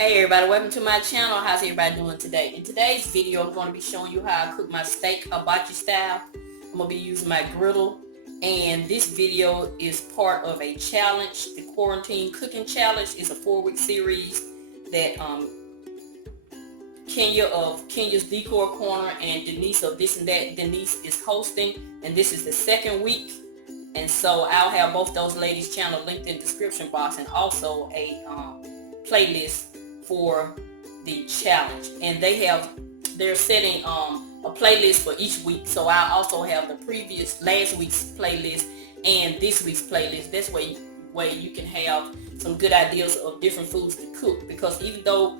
Hey everybody, welcome to my channel. How's everybody doing today? In today's video, I'm going to be showing you how I cook my steak hibachi style. I'm going to be using my griddle, and this video is part of a challenge. The Quarantine Cooking Challenge is a 4-week series that Kenya of Kenya's Decor Corner and Denise of This and That Denise is hosting, and this is the second week. And so I'll have both those ladies' channel linked in the description box, and also a playlist for the challenge. And they're setting a playlist for each week, so I also have the last week's playlist and this week's playlist. This way you can have some good ideas of different foods to cook, because even though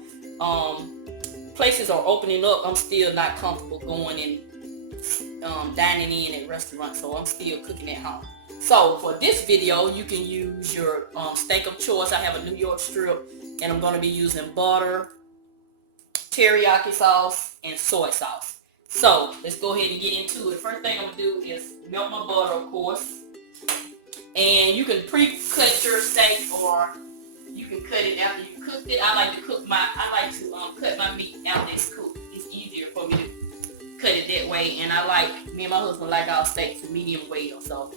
places are opening up, I'm still not comfortable going and dining in at restaurants, so I'm still cooking at home. So for this video, you can use your steak of choice. I have a New York strip, and I'm going to be using butter, teriyaki sauce, and soy sauce. So let's go ahead and get into it. First thing I'm going to do is melt my butter, of course. And you can pre-cut your steak, or you can cut it after you cooked it. I like to cut my meat after it's cooked. It's easier for me to cut it that way, and me and my husband like our steaks medium well, so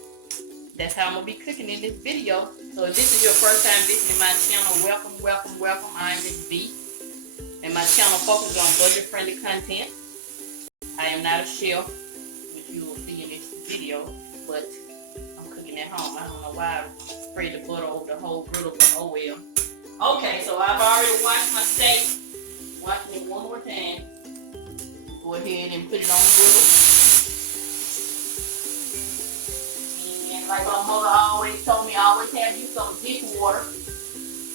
that's how I'm going to be cooking in this video. So if this is your first time visiting my channel, welcome. I'm Mrs Vee, and my channel focuses on budget-friendly content. I am not a chef, which you will see in this video, but I'm cooking at home. I don't know why I sprayed the butter over the whole griddle, but oh well. Okay, so I've already washed my steak. Washing it one more time. Go ahead and put it on the griddle. Like my mother always told me, always have you some dishwater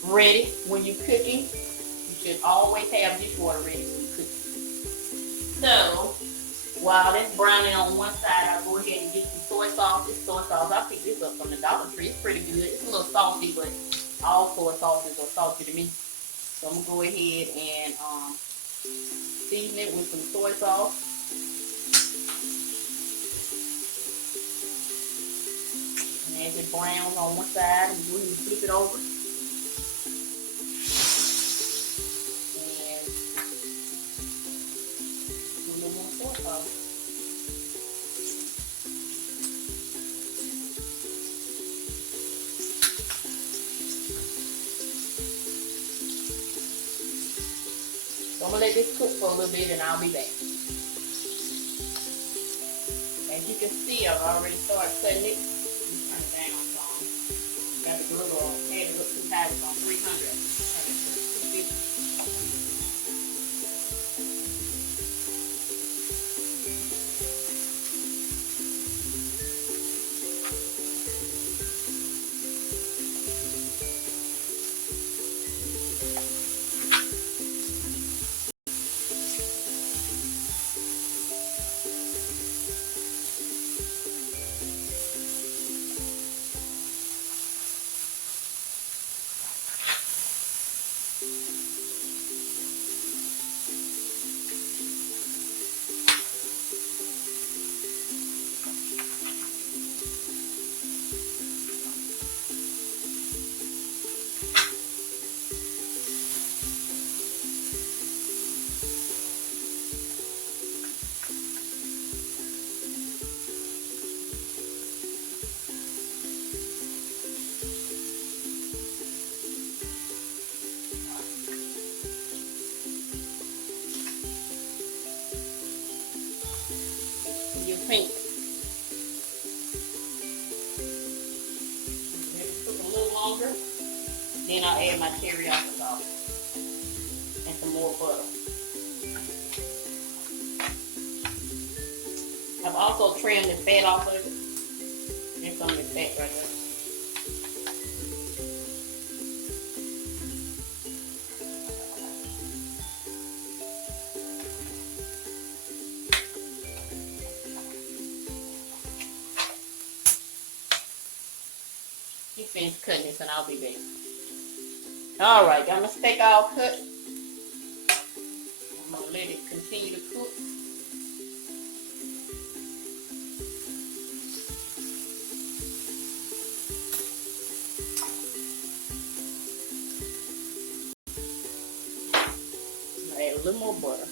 ready when you're cooking. You should always have dishwater ready when you're cooking. So, while that's browning on one side, I'll go ahead and get some soy sauce. This soy sauce, I picked this up from the Dollar Tree. It's pretty good. It's a little salty, but all soy sauces are salty to me. So I'm going to go ahead and season it with some soy sauce. As it browns on one side, and go ahead and flip it over. And do a little more soy sauce. So I'm going to let this cook for a little bit, and I'll be back. As you can see, I've already started cutting it. Turn it down some. Got the griddle on. Had it up too high. It's on 300. Turn it to 250. Pink. Let it cook a little longer. Then I'll add my teriyaki sauce and some more butter. I've also trimmed the fat off of it. There's some of the fat right there. Finish cutting this, and I'll be back. Alright, got my steak all cut. I'm going to let it continue to cook. a little more butter.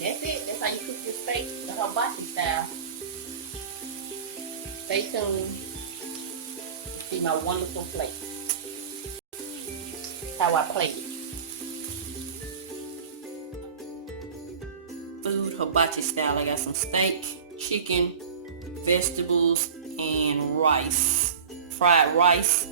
That's it. That's how you cook your steak, the hibachi style. Stay tuned to see my wonderful plate. How I plate it. Food hibachi style. I got some steak, chicken, vegetables, and rice. Fried rice.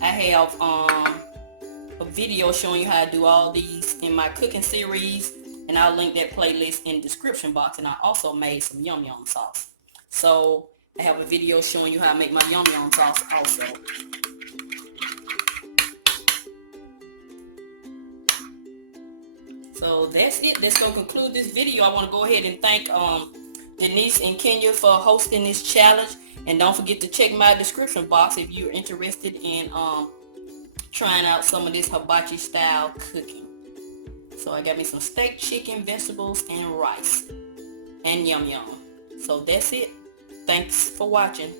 I have a video showing you how to do all these in my cooking series, and I'll link that playlist in the description box. And I also made some yum yum sauce. So I have a video showing you how to make my yum yum sauce also. So that's it. That's going to conclude this video. I want to go ahead and thank Denise and Kenya for hosting this challenge. And don't forget to check my description box if you're interested in trying out some of this hibachi style cooking. So I got me some steak, chicken, vegetables, and rice. And yum yum. So that's it. Thanks for watching.